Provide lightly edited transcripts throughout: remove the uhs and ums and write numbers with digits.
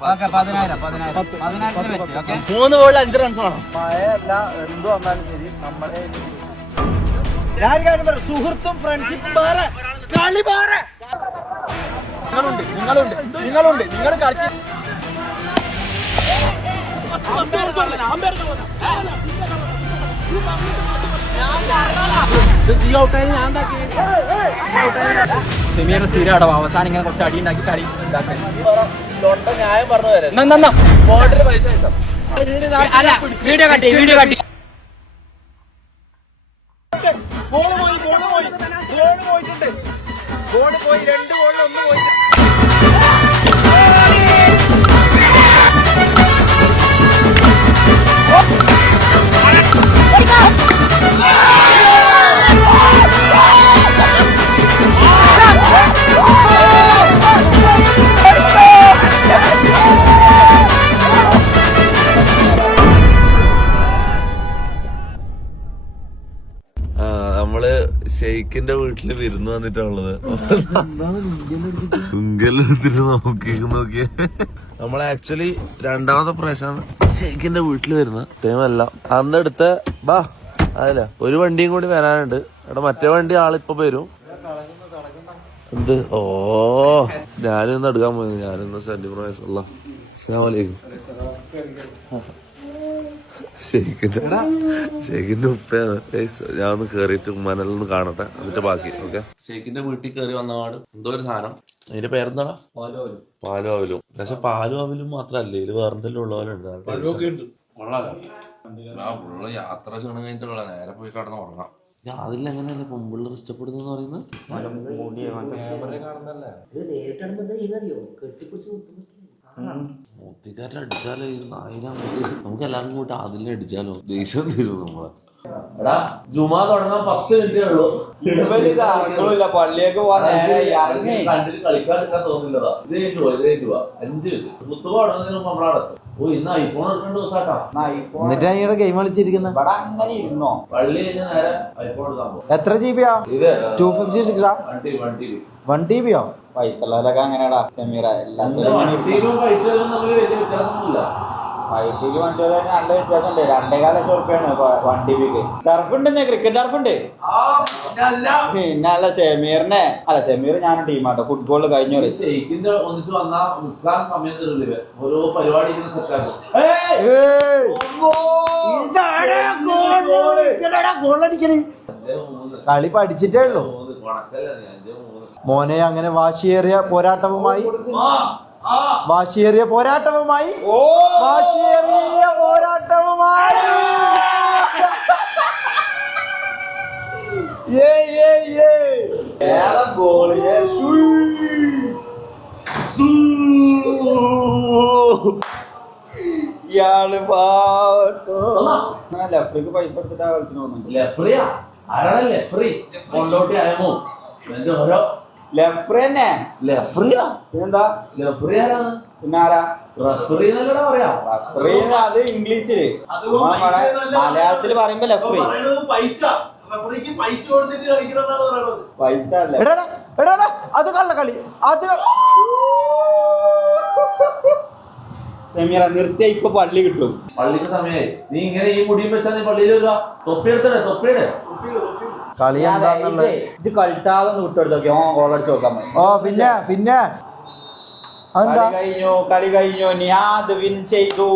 3 ബോളിൽ 5 റൺസ് വേണം. മഴയല്ല എന്ത് വന്നാലും ശരി നമ്മളെ സുഹൃത്തും ഫ്രണ്ട്ഷിപ്പും വേറെ കളി വേറെ. നിങ്ങളുണ്ട് നിങ്ങൾ കളിച്ച് സെമിയുടെ സ്ഥിരം അടവ് അവസാനം ഇങ്ങനെ കുറച്ച് അടി ഉണ്ടാക്കി കളി ഇതാക്കാൻ ന്യായം പറഞ്ഞു തരാം. ബോർഡിന് പൈസ വീഡിയോ കട്ടി ബോള് പോയിട്ടുണ്ട്. ബോള് പോയി 2 ബോളിൽ 1 പോയിട്ടുണ്ട്. നമ്മള് ഷെയ്ഖിന്റെ വീട്ടില് വിരുന്ന് വന്നിട്ടുള്ളത്. കുങ്കലെടുത്തിട്ട് നോക്കിയേ. നമ്മള് ആക്ച്വലി 2ാമത്തെ പ്രാവശ്യമാണ് ഷെയ്ഖിന്റെ വീട്ടില് വരുന്നത്. ടൈമല്ല അന്നെടുത്ത ബാ അതല്ല ഒരു വണ്ടിയും കൂടി വരാനുണ്ട്. അവിടെ മറ്റേ വണ്ടി ആളിപ്പൊ വരും. എന്ത് ഞാനിന്ന് എടുക്കാൻ പോയത്. ഞാനിന്ന് സെന്റ് പ്രൊഫസർ അസ്സലാമലൈക്കും. ഷെയ്ഖിന്റെ ഉപ്പയാണ്. ഞാൻ ഒന്ന് കേറിയിട്ട് മനലൊന്ന് കാണട്ടെ എന്നിട്ട് ബാക്കി. ഓക്കെ, ഷെയ്ഖിന്റെ വീട്ടിൽ കയറി വന്നപാട് എന്തോ ഒരു സാധനം. അതിന്റെ പേരെന്താ? പാലും അവലും. പക്ഷെ പാലും അവലും മാത്രല്ലേ ഇത് വേറെ എന്തെങ്കിലും ഉള്ള പോലെ ഉണ്ട്. ഫുള്ള് യാത്ര ക്ഷീണം കഴിഞ്ഞിട്ടുള്ള നേരെ പോയി കടന്ന് ഉറങ്ങാം. അതിലെങ്ങനെയല്ലേ പെൺപിള്ളേർ ഇഷ്ടപ്പെടുന്ന പറയുന്നത്? മൂത്തിക്കാരെ അടിച്ചാലോ നമുക്ക് എല്ലാവർക്കും കൂട്ടി അതിലെ അടിച്ചാലോ ദേഷ്യം തരും നമ്മളെ. എടാ ജുമാ തുടങ്ങാൻ 10 മിനിറ്റേ ഉള്ളൂ. പള്ളിയൊക്കെ കണ്ടിട്ട് കളിക്കാൻ എടുക്കാൻ തോന്നില്ലതാ. ഇത് 5 മിനിറ്റ് കുത്തുക തുടങ്ങുന്നതിന് മുമ്പ് നമ്മളടത്തും. ഇന്ന് ഐഫോൺ എടുക്കേണ്ട ദിവസാട്ടാ. എന്നിട്ട് ഗെയിം കളിച്ചിരിക്കുന്ന അങ്ങനെ ഇരുന്നോ? പള്ളി കഴിഞ്ഞാൽ നേരെ ഐഫോൺ എടുക്കാൻ പോകും. എത്ര GB? ഇത് 256 1 TB. പൈസ ഉള്ളവരൊക്കെ അങ്ങനെയാടാ സെമീറ. എല്ലാത്തിലും ഐടിയില് വണ്ടികൾ നല്ല വ്യത്യാസമുണ്ട്. 2.25 ലക്ഷം 1 TBക്ക്. ടർഫുണ്ടെന്നേ, ക്രിക്കറ്റ് ടർഫുണ്ട്. പിന്നെ അല്ല ഷെമീറിനെ അല്ല ഷെമീർ ഞാനും ടീമാട്ടോ ഫുട്ബോള് കഴിഞ്ഞ ഒന്നിച്ച് വന്നാ നിൽക്കാൻ സമയം തരില്ല. ഓരോ പരിപാടി കളി പഠിച്ചിട്ടേ ഉള്ളൂ മോനെ. അങ്ങനെ വാശിയേറിയ പോരാട്ടവുമായി ഇയാള് പാട്ടോ ലെഫ്രിക്ക് പൈസ കൊടുത്തിട്ടാ കളിച്ചു തോന്നുന്നു. ലെഫ്രിയാ ആരാണ് ലെഫ്രി? കൊണ്ടോട്ടി ആയമോ ഓരോ ലെഫ്രി തന്നെ. ലെഫ്രിയാ പിന്നെന്താ ലെഫ്രി ആരാണ്? പിന്നെ ആരാ? റഫറി എന്നല്ലടാ പറയാ. റഫറി അത് ഇംഗ്ലീഷില്. മലയാളത്തില് പറയുമ്പോ ലെഫ്രി. പൈസ അല്ലേ അത് കള്ള കളി. അത് സെമീറ നിർത്തിയ ഇപ്പൊ പള്ളി കിട്ടും. പള്ളിക്ക് സമയമായി. നീ ഇങ്ങനെ ഈ മുടിയും വെച്ചാൽ നീ പള്ളിയിൽ വരുക. തൊപ്പിയെടുത്തേ തൊപ്പിയുടെ കളി എന്താന്നുള്ളത് ഇത് കളിച്ചാതൊന്ന് വിട്ടെടുത്തോക്കെ ഗോളടിച്ച് നോക്കാൻ. പിന്നെ കളി കഴിഞ്ഞു നിയാദ് വിൻ ചെയ്തു.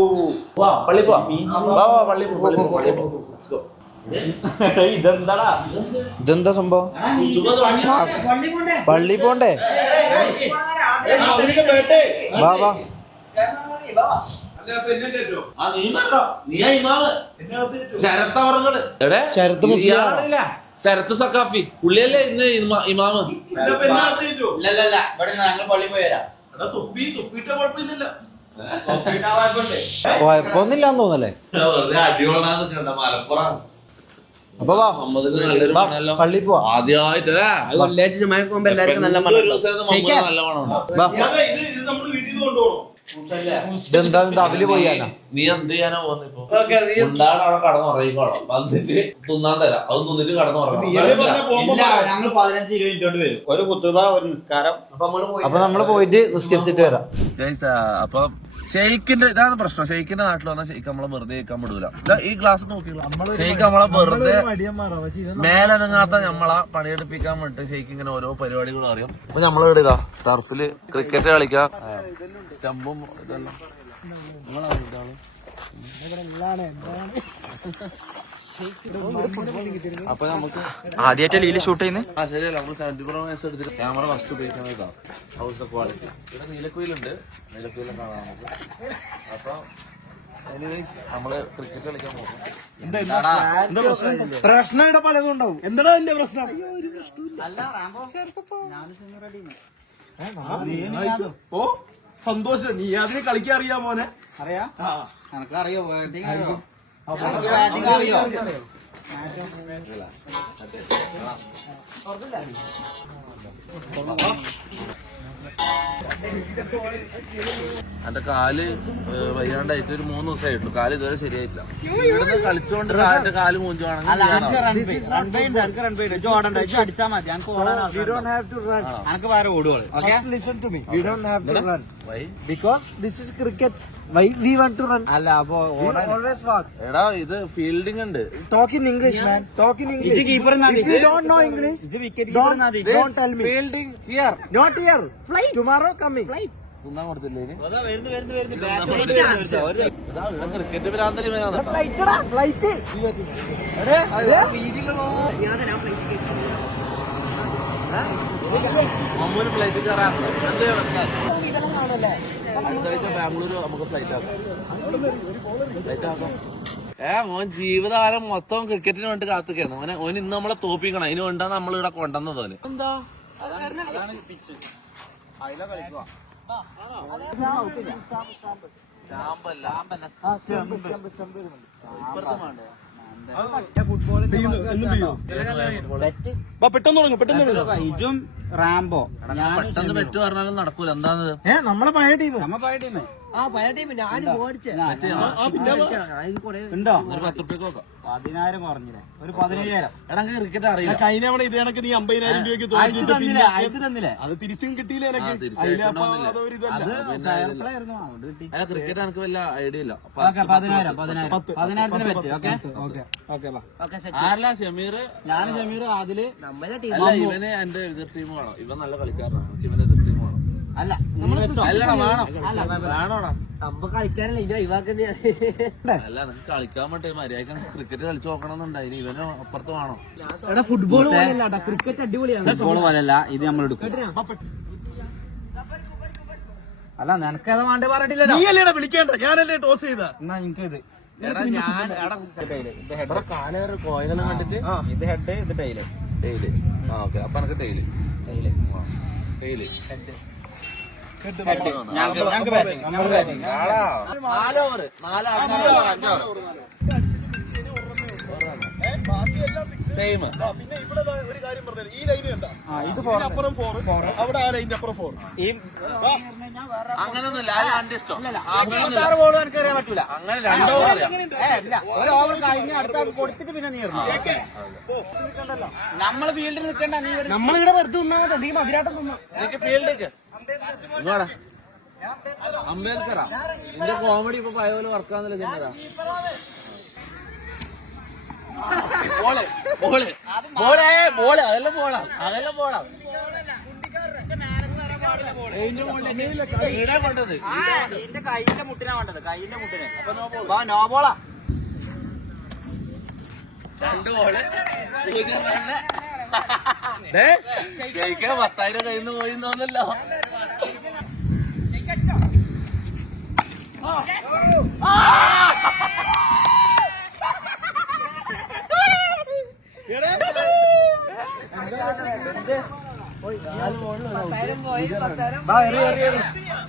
ഇതെന്താ സംഭവം? പള്ളി പോണ്ടേ? വാ ശരത്ത് സക്കാഫി പുള്ളിയല്ലേ ഇന്ന് ഇമാമ്. കുഴപ്പമൊന്നുമില്ലാന്ന് തോന്നല്ലേ? മലപ്പുറം. അപ്പൊ പള്ളി പോവാ. ആദ്യമായിട്ടല്ലേ ഇതെന്താ അവല് പോയാലോ? നീ എന്ത് ചെയ്യാനാ പോകുന്നിപ്പോ? ഉണ്ടാണ് അവിടെ കടന്നുറങ്ങിക്കോളാം. വന്നിട്ട് തിന്നാൻ തരാം. അത് തിന്നിട്ട് കടന്നുറങ്ങാം. ഞങ്ങൾ 15-20 മിനിറ്റ് കൊണ്ട് വരും. ഒരു കുത്തുബ ഒരു നിസ്കാരം. അപ്പൊ നമ്മള് പോയിട്ട് നിസ്കരിച്ചിട്ട് വരാം. അപ്പൊ ഷെയ്ക്കിന്റെ ഇതാണ് പ്രശ്നം. ഷെയ്ക്കിന്റെ നാട്ടിൽ വന്നാൽ ഷെയ്ക്ക് നമ്മളെ വെറുതെ കേൾക്കാൻ വിടൂല. ഈ ഗ്ലാസ് നോക്കിയുള്ള ഷെയ്ക്ക് നമ്മളെ വെറുതെ മേലനങ്ങാത്ത നമ്മളെ പണിയെടുപ്പിക്കാൻ വേണ്ടിട്ട് ഷെയ്ക്ക് ഇങ്ങനെ ഓരോ പരിപാടികളും അറിയാം. അപ്പൊ നമ്മളിവിടെ ഇതാ ടർഫില് ക്രിക്കറ്റ് കളിക്കാം, സ്റ്റമ്പും ഇതെല്ലാം. അപ്പൊ നമുക്ക് ആദ്യമായിട്ട് ലീല് ഷൂട്ട് ചെയ്യുന്നത്. ശരിയല്ല, നമ്മള് 70 Pro Max എടുത്തിട്ട് ക്യാമറ ഫസ്റ്റ് ഉപയോഗിക്കുന്നത് ഇതാ. House of quality. ഇവിടെ നീലക്കുയിലുണ്ട്, നീലക്കുയിലും കാണാം നമുക്ക്. അപ്പൊ നമ്മള് ക്രിക്കറ്റ് കളിക്കാൻ പോകും. പ്രശ്നം പലതും ഉണ്ടാവും. എന്താ എന്റെ പ്രശ്നം? ഓ സന്തോഷം, നീ അതിന് കളിക്കാൻ അറിയാ മോനെ? അറിയാ, എനക്കറിയോ. എന്റെ കാല് വയ്യാണ്ടായിട്ട് ഒരു 3 ദിവസമായിട്ടുള്ളൂ. കാല് ഇതുവരെ ശരിയായിട്ടില്ല. ഇവിടുന്ന് കളിച്ചോണ്ട് എന്റെ കാല് മൂഞ്ചുവാണെങ്കിൽ എടാ ഇത് ഫീൽഡിംഗ് ഉണ്ട്. Talk in English man, talk in English. Keeper if you don't know English don't tell me. Fielding here, Not here. Flight. Tomorrow coming. Flight. തിന്നാൻ കൊടുത്തില്ലേ? ക്രിക്കറ്റ് ഭ്രാന്തലി Flight ടാ, flight. മമ്മൂന് ഫ്ലൈറ്റ് കയറാറുണ്ട്. എന്താ ബാംഗ്ലൂർ നമുക്ക് ഫ്ലൈറ്റ് ആക്കാം. മോൻ ജീവിതകാലം മൊത്തം ക്രിക്കറ്റിന് വേണ്ടി കാത്തുകയാണ്. ഓൻ ഇന്ന് നമ്മളെ തോപ്പിക്കണം. അതിന് വേണ്ടാണ് നമ്മൾ ഇവിടെ കൊണ്ടുവന്നത്. പോലെ എന്താ ഇജും റാംബോ പെട്ടെന്ന് പെറ്റു പറഞ്ഞാലും നടക്കൂല. എന്താത് നമ്മളെ പഴയ ടീം. ഉണ്ടോ? ഒരു 10 റുപ്യക്ക് നോക്കാം. 10,000 കുറഞ്ഞില്ലേ? ഒരു 17,000. എടാ ക്രിക്കറ്റ് അറിയില്ല. കഴിഞ്ഞ തവണ ഇത് കണക്ക് നീ 50,000 രൂപയ്ക്ക് അയച്ചു തന്നില്ലേ? അത് തിരിച്ചും കിട്ടിയില്ല എനിക്ക്. ക്രിക്കറ്റ് എനിക്ക് വല്ല ഐഡിയ ഇല്ല. 10,000 ആരല്ല ഷമീർ? ഞാൻ ഷമീർ, ആദില്. അല്ല ഇവന് എന്റെ എതിർ ടീം വേണം. ഇവൻ നല്ല കളിക്കാരനാണ്. ഇവന് എതിർ ടീം വേണം. അല്ല അല്ലടാ വേണോടാ. സംഭവം കളിക്കാനല്ല ഇത് ഒഴിവാക്കുന്ന. അല്ല നിനക്ക് കളിക്കാൻ വേണ്ടി മര്യാദ ക്രിക്കറ്റ് കളിച്ചു നോക്കണമെന്നുണ്ടായി. ഇവന് അപ്പുറത്ത് വേണോ? ഫുട്ബോൾ ക്രിക്കറ്റ് അടിപൊളിയാണ്. ഫുട്ബോൾ പോലല്ല ഇത്, നമ്മൾ എടുക്കും. അല്ല നിനക്കത് വേണ്ട പറഞ്ഞിട്ടില്ലല്ലോ. നീ അല്ലേടാ വിളിക്കേണ്ട, ഞാനല്ലേ ടോസ് ചെയ്ത. എന്നാ എനിക്ക് ഇത് എടാ ഞാൻ കാലേറെ കോയിലെല്ലാം കണ്ടിട്ട് ഇത് ഹെഡ്, ഇത് ടൈല്. ടൈല്. ആ ഓക്കെ. അപ്പൊ എനിക്ക് ടൈല് ടൈല് ഞങ്ങൾക്ക് ബാറ്റിംഗ്. 4 over 5 over same. പിന്നെ ഇവിടെ ഒരു കാര്യം പറഞ്ഞാൽ ഈ ലൈന് കണ്ട, ഇതിനപ്പുറം 4, അവിടെ ആ ലൈനിന്റെ അപ്പുറം 4. അങ്ങനൊന്നുമില്ല. അത് ഇഷ്ടം. ബോൾ എനിക്കറിയാൻ പറ്റൂല. അങ്ങനെ 2 ഓവർ ഒരു ഓവർ കഴിഞ്ഞ് അടുത്ത കൊടുത്തിട്ട് പിന്നെ നീ നമ്മള് ഫീൽഡിൽ നിൽക്കണ്ട. നീ നമ്മളിവിടെ വെറുതെ നിന്നാ മതി. നീ മതിരാട്ടം നിന്നാ ഫീൽഡേക്ക് അംബേദ്കറാ. നിന്റെ കോമഡി ഇപ്പൊ പഴയ പോലെ വർക്കാന്നല്ലേ ചെന്നതാ. ബോള് ബോള് ബോള് ബോള് അതെല്ലാം പോളാം, അതെല്ലാം പോളാം. ഇവിടെ കൊണ്ടത് എന്റെ കൈയിന്റെ മുട്ടിനാ വേണ്ടത്, കൈയിന്റെ മുട്ടിന്. നോ ബോളാ. 2 ബോള്. ജയിക്കാൻ 10,000 കയ്യിൽ നിന്ന് പോയി തോന്നല്ലോ.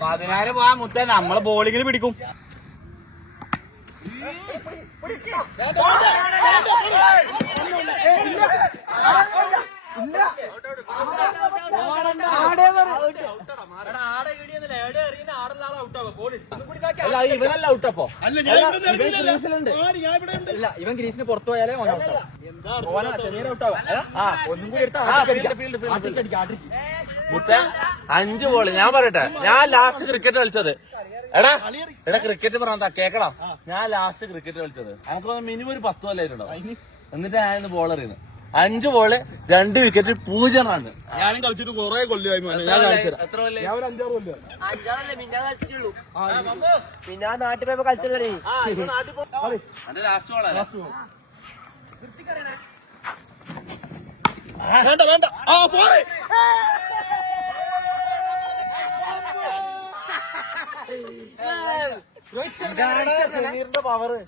പതിനായിരം പോവാ മുത്ത, നമ്മള് ബോളിങ്ങിൽ പിടിക്കും. ഇവനല്ല ഔട്ടപ്പോ. ഇല്ല, ഇവൻ ഗ്രീസിന് പുറത്തു പോയാലേ ഓൻ ഔട്ടാവും. ഒന്നും കൂടി എടുത്താ മുത്ത 5 ബോള്. ഞാൻ പറയട്ടെ, ഞാൻ ലാസ്റ്റ് ക്രിക്കറ്റ് കളിച്ചത് എടാ ക്രിക്കറ്റ് പറഞ്ഞാ കേക്കടാ. ഞാൻ ലാസ്റ്റ് ക്രിക്കറ്റ് കളിച്ചത് നമുക്കൊന്ന് മിനിമം ഒരു 10 കൊല്ലായിട്ടുണ്ടോ. എന്നിട്ട് ഞാൻ ബോൾ എറിയുന്നത് 5 ബോള് 2 വിക്കറ്റ് 0 റൺ. ഞാനും കളിച്ചിട്ട് കുറെ കൊല്ലമായി മോനെ. ഞാൻ കളിച്ചത് എത്ര കൊല്ലം? ഞാൻ ഒരു 5-6 കൊല്ലം. പിന്നെ ആ നാട്ടിൽ പോയപ്പോ കളിച്ചല്ലേ. എന്റെ ലാസ്റ്റ് ബോളാ. വേണ്ട വേണ്ട. ആ പോരെ.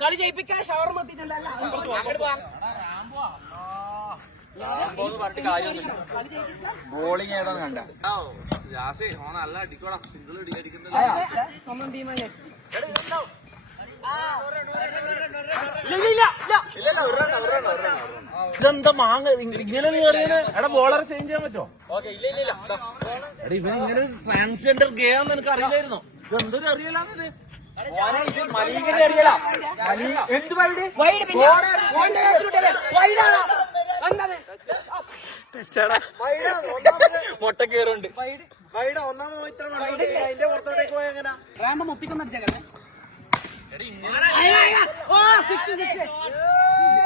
കളി ജയിപ്പിക്കാൻ ഷവർ മത്തിട്ടല്ല. ബോളിങ് ഏതാന്ന് കണ്ട നല്ല അടിക്കോടാ. സിംഗിൾ അടിക്കുന്നത് ഇതെന്താ മാങ്ങ ഇങ്ങനെ നീ പറയുന്നത്? എടാ ബോളറെ ചേഞ്ച് ചെയ്യാൻ പറ്റുമോ? എടാ ഇവൻ ഇങ്ങനെ ട്രാൻസ്ജെൻഡർ ഗേ ആണെന്ന് എനിക്ക് അറിയില്ലായിരുന്നു. ഇതെന്തൊരു അറിയില്ലാന്നത്. മുട്ട കയറുണ്ട്.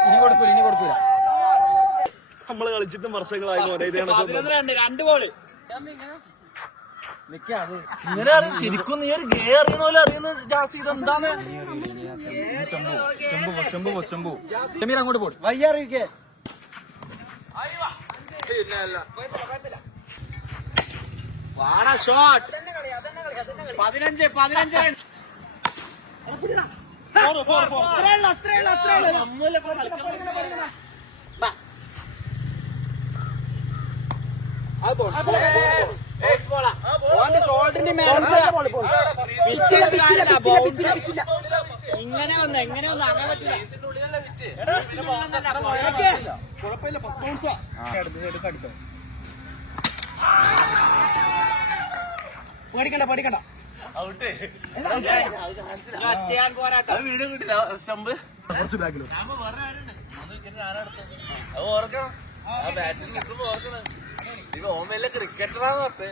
ഇനി കൊടുക്കൂല. നമ്മള് കളിച്ചിട്ടും വർഷങ്ങളായി മോനെ. ഇത് 2 ബോള് ഇങ്ങനെ അറിയും ശരിക്കും. നീ ഒരു ഗേ അറിയുന്ന പോലെ അറിയുന്ന ജാസി. ഇതെന്താന്ന് ഷമീർ അങ്ങോട്ട് പോട്ടെ. വയ്യാറിയിക്കേ ഷോട്ട് 15 ഇങ്ങനെ വന്ന് അങ്ങനെ പറ്റില്ല. കുഴപ്പമില്ല. ഫസ്റ്റ് ബൗൺസാ. പേടിക്കണ്ട വീഡിയോ കിട്ടില്ല. സ്റ്റമ്പ് കുറച്ച് ബാക്കിലോ. അത് ഓർക്കണം. ആ ബാറ്റിൽ നിൽക്കുമ്പോ ഓർക്കണം. ഇത് ഓമയിലെ ക്രിക്കറ്ററാന്ന് പറഞ്ഞേ.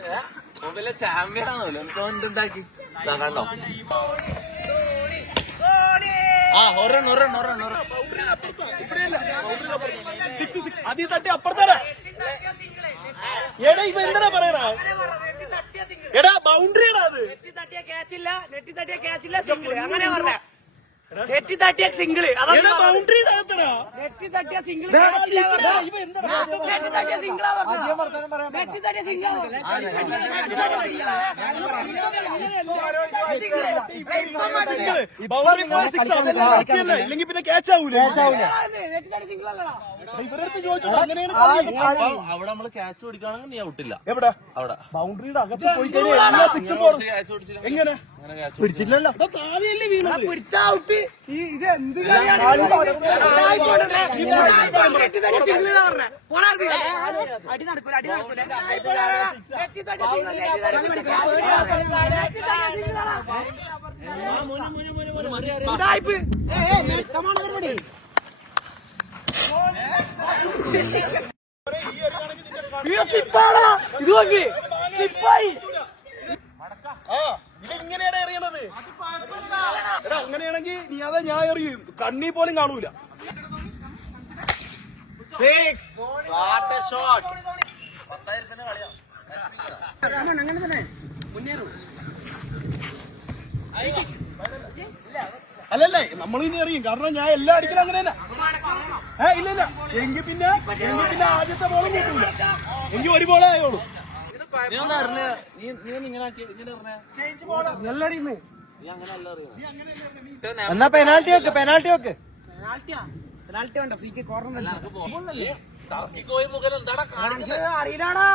ഓമയിലെ ചാമ്പ്യൻ ആണല്ലോ. എനിക്ക് എന്തുണ്ടാക്കി കണ്ടോ? ആ ഒരെണ്ണം അതിൽ തട്ടി അപ്പുറത്തരാ. എടാ ഇവ എന്തിനാ പറയണ? എടാ ബൗണ്ടറി അത്. നെറ്റി തട്ടിയ ക്യാച്ചില്ല സിംഗിൾ. അങ്ങനെ പറഞ്ഞ നെറ്റി തട്ടിയ സിംഗിള്. ബൗണ്ടറി അകത്തടാ. നെറ്റി തട്ടിയ സിംഗിൾ. ഇവ എന്താ നെറ്റി തട്ടിയ സിംഗിളാ പറഞ്ഞ. നെറ്റി തട്ടിയ സിംഗിളാ. ഇല്ലെങ്കിൽ പിന്നെ ക്യാച്ച് ആവൂലേ? നെറ്റി തട്ടിയ സിംഗിളല്ല. ഇവരടുത്ത് ചോദിച്ചു അങ്ങനെയാണ്. അവിടെ നമ്മള് ക്യാച്ച് പിടിക്കുകയാണെങ്കിൽ നീ ഔട്ടില്ല. എവിടെ അവിടെ ബൗണ്ടറിയുടെ അകത്ത് പോയി കഴിഞ്ഞാൽ എല്ലാ സിക്സും പോറും. ക്യാച്ച് പിടിച്ചില്ല. എങ്ങനെ പിടിച്ചില്ലല്ലോ? താഴെയല്ലേ വീണത്? പിടിച്ച ഔട്ട്. ഇത് എന്ത് കളിയാണ്? അടി നടക്കൂല. നെറ്റി തട്ടിയ ഇത് നോക്കി സ്ലിപ്പായി. ഇതെങ്ങനെയാണ് എറിയണത്? എടാ അങ്ങനെയാണെങ്കിൽ നീ അതെ ഞാൻ എറിയും. കണ്ണി പോലും കാണൂല. അങ്ങനെ തന്നെ മുന്നേറും. അല്ലല്ലേ നമ്മൾ ഇനി എറിയും. കാരണം ഞാൻ എല്ലാം അടിക്കണം അങ്ങനെ തന്നെ. ഇല്ല എങ്കിൽ പിന്നെ ആദ്യത്തെ ബോളും കിട്ടൂല. എങ്കിൽ ഒരു ബോളേ ആയോളൂ. നീ ഒന്ന് അറിഞ്ഞ നീ ഇങ്ങനെ നല്ല ടീം. എന്നാ പെനാൽറ്റി വെക്ക്. പെനാൽറ്റി വേണ്ട. ഫ്രീ കിക്ക് കോർണർ പോയി മുഖം എന്താടാ കാണിക്കുന്നത്? അറിയില്ലാടാ.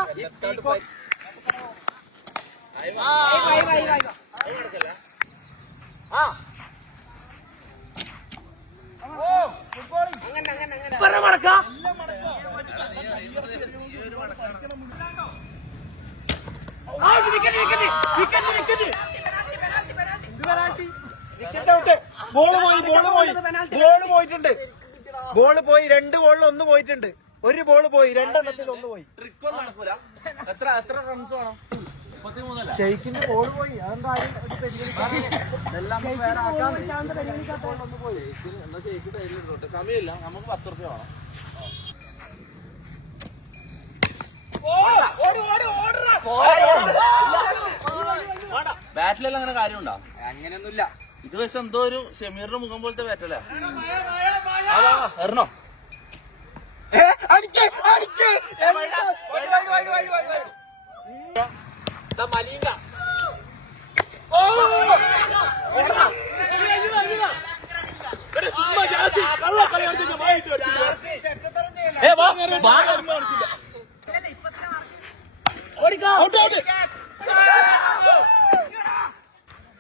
ബോള് പോയിട്ടുണ്ട്. 2 ബോളിൽ 1 പോയിട്ടുണ്ട്. ഒരു ബോൾ പോയി, 2 എണ്ണത്തിൽ 1 പോയി. ട്രിക്ക് ഒന്നും നടക്കൂല. എത്ര റൺസ് വേണം? 33. ഷെയ്ക്കിന്റെ ബോൾ പോയി, അതെന്താ എന്നാ ഷെയ്ക്ക് സൈഡിൽ ഇട്ടോട്ടെ, സമയമില്ല, നമുക്ക് 10 റുപ്യ വേണം. ബാറ്റിലെല്ലാം അങ്ങനെ കാര്യമുണ്ടോ? അങ്ങനെയൊന്നുമില്ല. ഇത് പക്ഷെ എന്തോ ഒരു ഷമീറിന്റെ മുഖം പോലത്തെ ബാറ്റല്ലേ? എറണോ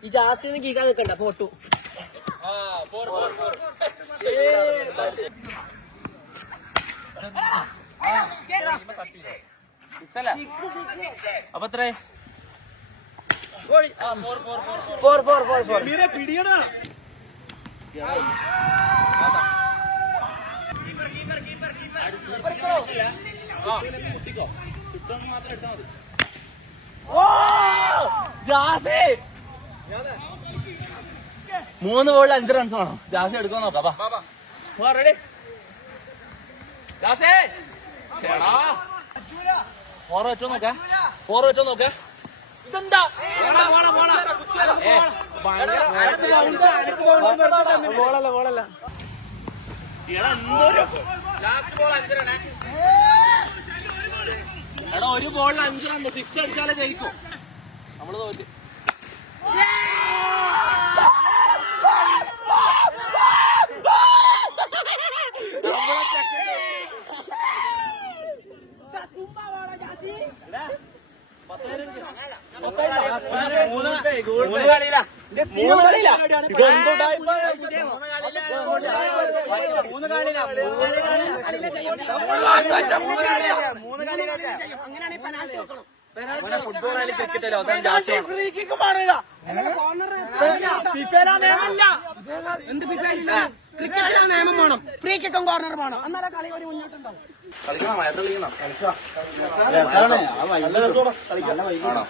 ഈ ജാസ്തി കീക്കാൻ നിൽക്കണ്ട, ഫോട്ടു. അപ്പൊ എത്രേ? പിടിയടാ. കുട്ടിക്കോ കിട്ടുമെന്ന് മാത്രം എടുത്താൽ മതി. മൂന്ന് ബോളിൽ 5 റൺസ് വേണം. ജാസി എടുക്കാൻ നോക്കാം. റെഡി ജാസേ. 4 വെച്ചോ നോക്കാം. 4 വെച്ചോ നോക്ക. ഇതെന്താ ബോളല്ല. എടാ ഒരു ബോളിൽ 5 റൺ. 6 അടിച്ചാലേ ജയിക്കും. നമ്മള് തോറ്റ്. ഫുട്ബോൾ ആയാലും ക്രിക്കറ്റ് ക്രിക്കറ്റിലാ നിയമം വേണം, ഫ്രീ കിക്കും കോർണർ വേണം, എന്നാലേ കളി ഒരു മുന്നോട്ടുണ്ടാവും. കളിക്കണം.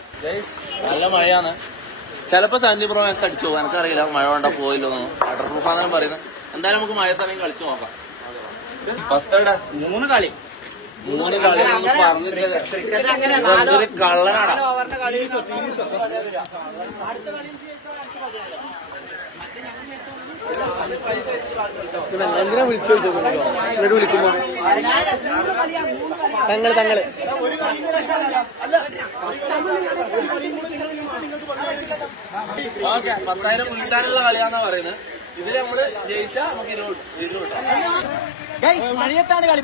നല്ല മഴയാണ്. ചിലപ്പോ സണ്ണി പ്രോ മാക്സ് അടിച്ചു പോകും. എനിക്കറിയില്ല മഴ കൊണ്ടാ പോയില്ലോന്ന്. വാട്ടർ പ്രൂഫാണെന്ന് പറയുന്നത്. എന്തായാലും നമുക്ക് മഴയത്തല്ലെങ്കിൽ കളിച്ചു നോക്കാം. 3 കളി ഒന്നും പറഞ്ഞിട്ടില്ല. എന്തൊരു കള്ളനാടാ. എന്തിനാ വിളിച്ചു എന്നിട്ട് വിളിക്കുമ്പോ തങ്ങള് ഓക്കെ 10,000 വീട്ടാനുള്ള കളിയാന്നാ പറയുന്നത്. ഇതില് നമ്മള് ജയിച്ചാൽ നമുക്ക് 20 മഴയത്താണ് കളി.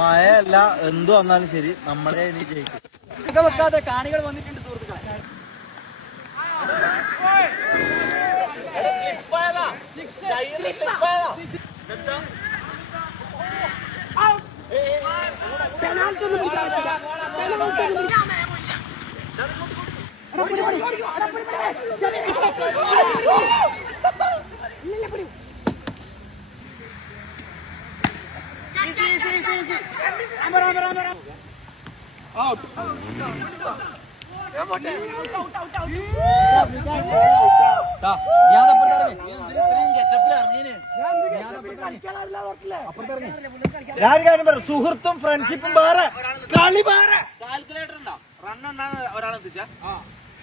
മഴയല്ല എന്തു വന്നാലും ശരി, നമ്മളെ ഇനി ജയിക്കും. വെക്കാതെ കാണികൾ വന്നിട്ടുണ്ട് സുഹൃത്തുക്കളെ. സുഹൃത്തും ഫ്രണ്ട്ഷിപ്പും വേറെ, കളി വേറെ. കാൽക്കുലേറ്റർ ഉണ്ടോ? റൺ ഉണ്ടാകുന്ന ഒരാളെത്തിച്ചാ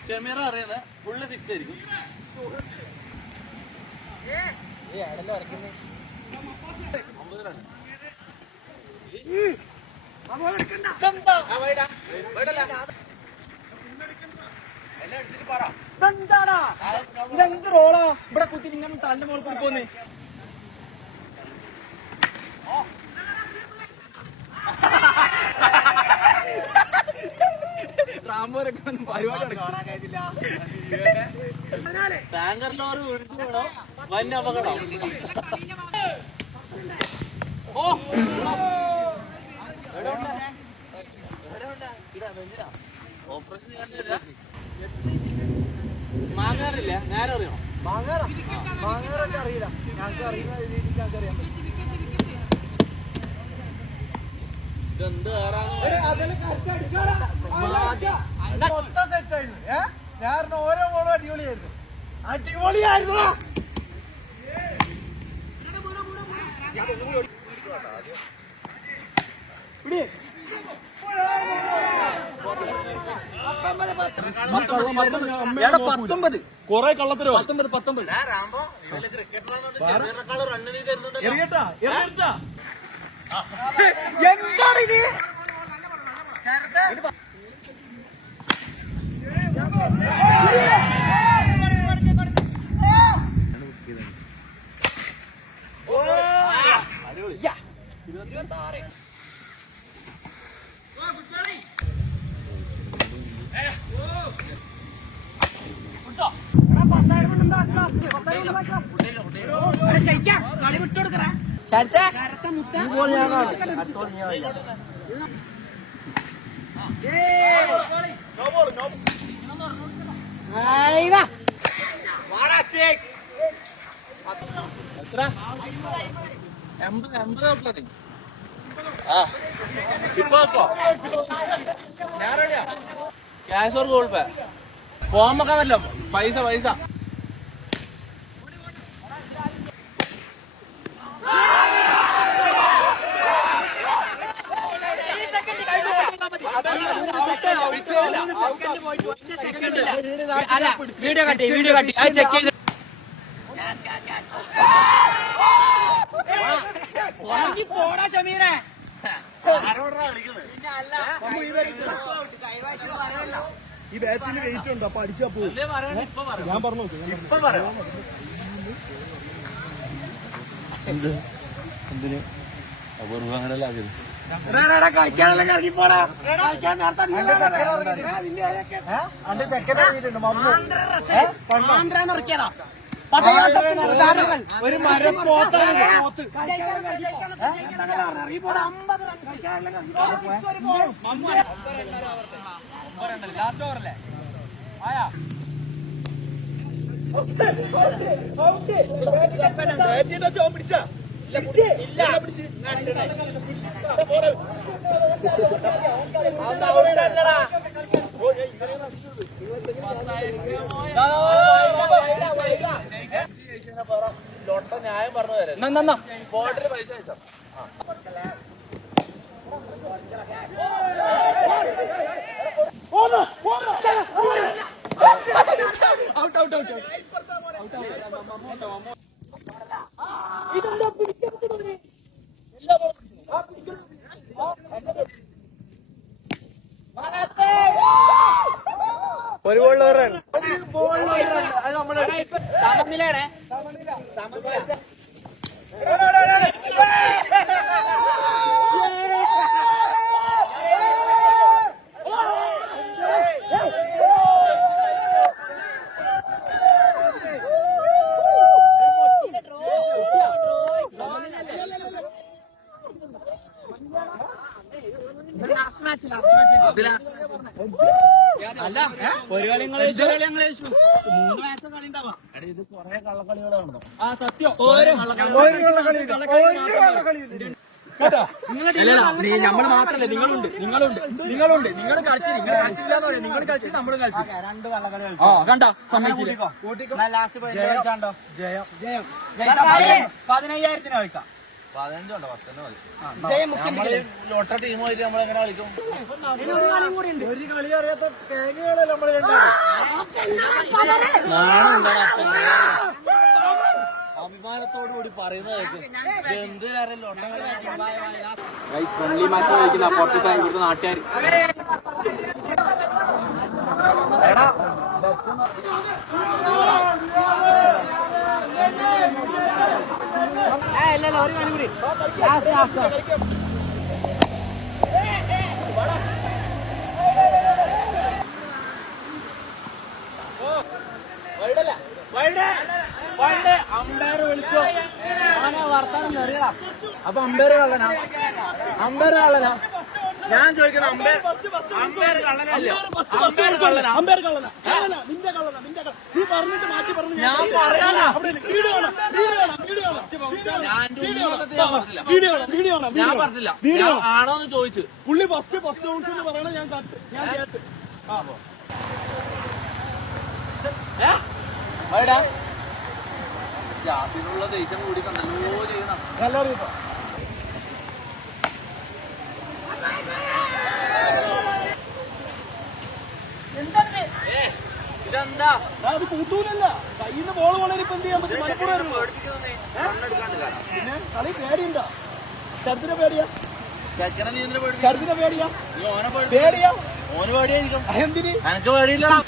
ഷമീർ അറിയുന്നത് ഫുള്ള് 6 ആയിരിക്കും. ഇതെന്ത് റോളാ ഇവിടെ കുത്തി ഇങ്ങനെ തന്റെ മോൾ കൂടി പോന്നേ. ടാങ്കർ ലോറി ഒഴിച്ചു വേണോ വൻ അപകടം. ഓപ്പറേഷൻ കണ്ടില്ല. മാങ്ങാറില്ല, നേരെ അറിയണം. മാങ്ങാറൊക്കെ അറിയില്ല, ഞങ്ങൾക്ക് അറിയുന്ന രീതിക്ക് ഞങ്ങൾക്ക് അറിയാൻ പറ്റും. മൊത്തം സെറ്റ് ആയിരുന്നു. ഞാൻ ഓരോ ബോളും അടിപൊളിയായിരുന്നു. അടിപൊളിയായിരുന്നു. കൊറേ കള്ളത്തരോ എന്താണിത്? കളി വിട്ടുകൊടുക്കറ cash or google pay form ഒക്കെ വല്ലോ പൈസ അല്ല വീഡിയോ കട്ടി അത് ചെക്ക് ചെയ്ത് പോടാ ഷമീനെ. ഈ ബാറ്റിന് വെയിറ്റ് ഉണ്ടോ? അപ്പൊ അടിച്ചാ പോകും. ഞാൻ പറഞ്ഞു എന്തിന് അപൂർവം അങ്ങനെയല്ല കളിക്കാനെല്ലാം ഇറങ്ങിപ്പോടാ. ഒരു മരം പോത്താണ്. ലാസ്റ്റ് ഓവറല്ലേ ആയാ ചോൻ പിടിച്ചാ ലൊട്ട ന്യായം പറഞ്ഞു തരാം സ്പോട്ടില് പൈസ അയച്ചോ. ഒരു ബോളിൽ സമനിലയുടെ അല്ല ഒരു കളി മൂന്ന് മാച്ച് കളി ഉണ്ടാവാം. ഇത് കൊറേ കള്ളക്കളികളാണോ? ആ സത്യം നമ്മൾ മാത്രല്ല നിങ്ങളുണ്ട് നിങ്ങൾ കളിച്ചില്ല നിങ്ങൾ കളിച്ച് നമ്മളും കളിച്ചു. രണ്ട് കള്ളക്കളി കണ്ടോ സമ്മതിച്ചില്ല. ലാസ്റ്റ് ജയം 15,000 കളിക്കാം. 15 ഉണ്ടോ? 10 മതി. ലൊട്ട ടീമായിട്ട് നമ്മളെങ്ങനെ കളിക്കും? ഒരു കളി അറിയാത്ത തേങ്ങകളെ നമ്മൾ അഭിമാനത്തോടു കൂടി പറയുന്നതായിരിക്കും എന്ത് കാര്യം ലൊട്ട ഫ്രണ്ട്ലി മാച്ച് കളിക്കുന്ന പുറത്തെ ഇവിടുത്തെ നാട്ടുകാർ. ഇല്ലല്ല ഒരു കളി കൂടി ലാസ്റ്റ് അമ്പയർ വിളിച്ചോ വർത്താനം അറിയണം. അപ്പൊ അമ്പയർ കള്ളനാ ഞാൻ ചോദിക്കണം. അമ്പയർ കള്ളനല്ല. അമ്പയർ കള്ളനാ. നിന്റെ കളറാ നിന്റെ കളർ. നീ പറഞ്ഞിട്ട് മാറ്റി പറഞ്ഞു. ഞാൻ പറയാനാ. വീഡിയോ കാണാം. ഞാൻ പറഞ്ഞില്ല. ആണോന്ന് ചോദിച്ചു. പുള്ളി ഫസ്റ്റ് ബൗൺസ് എന്ന് പറയണ ഞാൻ കേട്ട്. ജാസിനുള്ള ദേഷ്യം കൂടി നല്ലോ ചെയ്യണം. ഇതെന്താ അത് കൂട്ടൂലല്ല. കയ്യിൽ നിന്ന് ബോൾ പോണേൽ ഇപ്പൊ എന്ത് ചെയ്യാൻ പറ്റും? പിന്നെ കളി പേടിയുണ്ടോ? ശരത്തിനെ പേടിയാ? ശരത്തിനെ പേടിയാ? പേടിയാ? ഓന് പേടിയായിരിക്കും. എന്തിന്? എനക്ക് പേടിയില്ലടാ.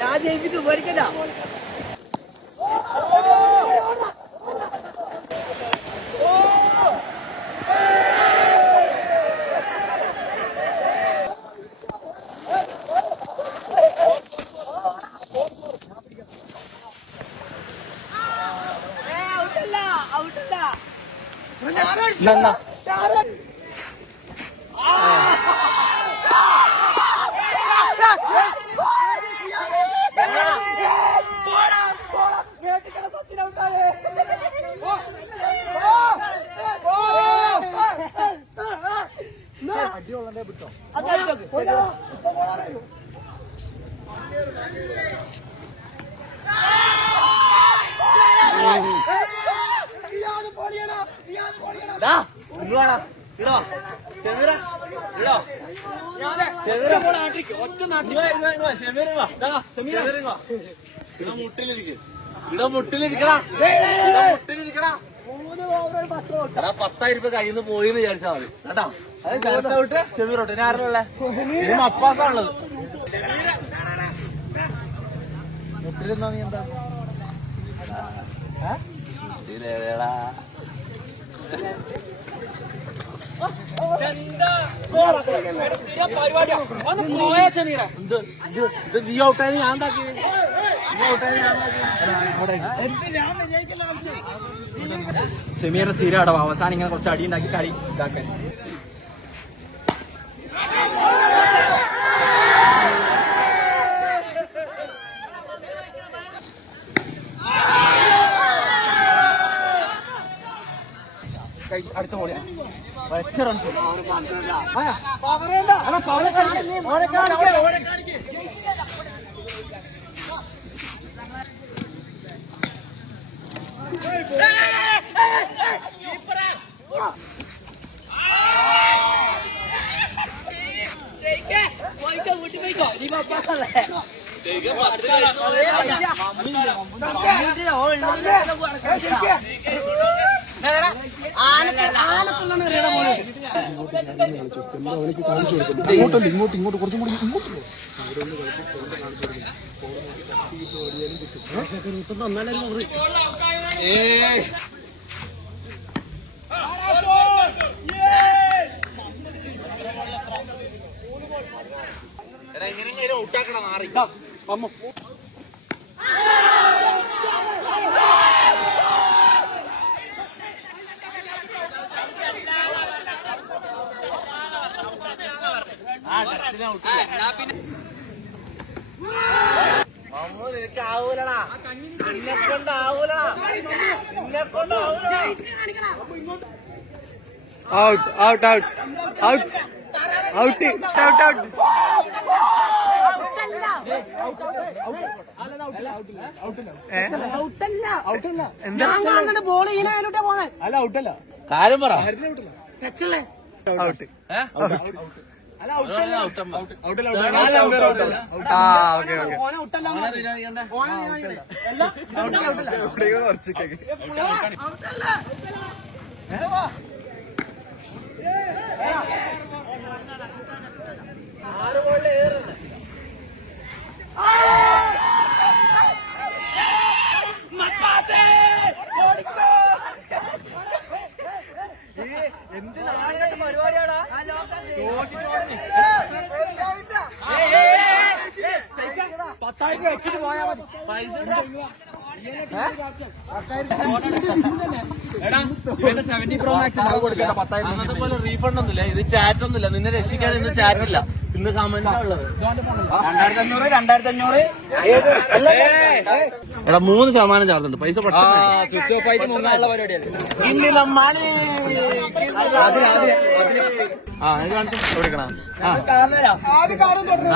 ഞാൻ ജയിപ്പിച്ചു പേടിക്കണ്ട. മുട്ടിലിരിക്കടാ. 10,000 രൂപ കയ്യിൽ നിന്ന് പോയി വിചാരിച്ചാ മതി കേട്ടാ. അത് ശരത്തോട്ട് ചെമീറോട്ട്. ഇനി ആരുള്ളേ? ഇനി മപ്പാസാണുള്ളത്. മുട്ടിലിരുന്നാ നീ എന്താ നീ ഔട്ടായി ഞാൻ എന്താക്കി? ഷമീർ സ്ഥിരമാടോ അവസാനം ഇങ്ങനെ കുറച്ച് അടി ഉണ്ടാക്കി കളി ഇതാക്കാൻ. അടുത്ത ബോളിയാ ഒറ്റ റൺസ്. വീട്ടിൽ പോയിക്കോ. നീ പപ്പാസല്ലേ? ഇങ്ങോട്ട് കുറച്ചും കൂടി ഇങ്ങോട്ട് എങ്ങനെയെങ്കിലും ഔട്ടാക്കണം. മാറി അമ്മ നിനക്ക് ആവൂലടാ. നിന്നെ കൊണ്ടാവൂലടാ. നിന്നെ കൊണ്ടാവൂലടാ. Out out out out out out out. Ball ചെയ്യാനായിട്ടാ പോന്നെ. അല്ല ഔട്ടല്ല. കാര്യം പറ. ടച്ചല്ലേ? ഔട്ട് അല്ല ഔട്ടല്ല. ഓനെ ഔട്ടല്ല. എന്ത് നാളെ പരിപാടിയാടാ. പത്തായിരം പൈസ അന്നത്തെ പോലെ റീഫണ്ട് ഒന്നുമില്ല. ഇത് ചാറ്റ് ഒന്നുമില്ല. നിന്നെ രക്ഷിക്കാൻ ഇന്ന് ചാറ്റ് ഇല്ല. ഇന്ന് കമന്റാ ഉള്ളത്. 2500 എടാ 3% ചാർജ് ഉണ്ട്. പൈസ സ്വിച്ച് ഓഫ് ആയിട്ട് മുങ്ങാനുള്ള പരിപാടിയല്ലേ. ആ ഇത് കാണിച്ചു. എവിടെ ആദ്യം കാര്യം തുടങ്ങി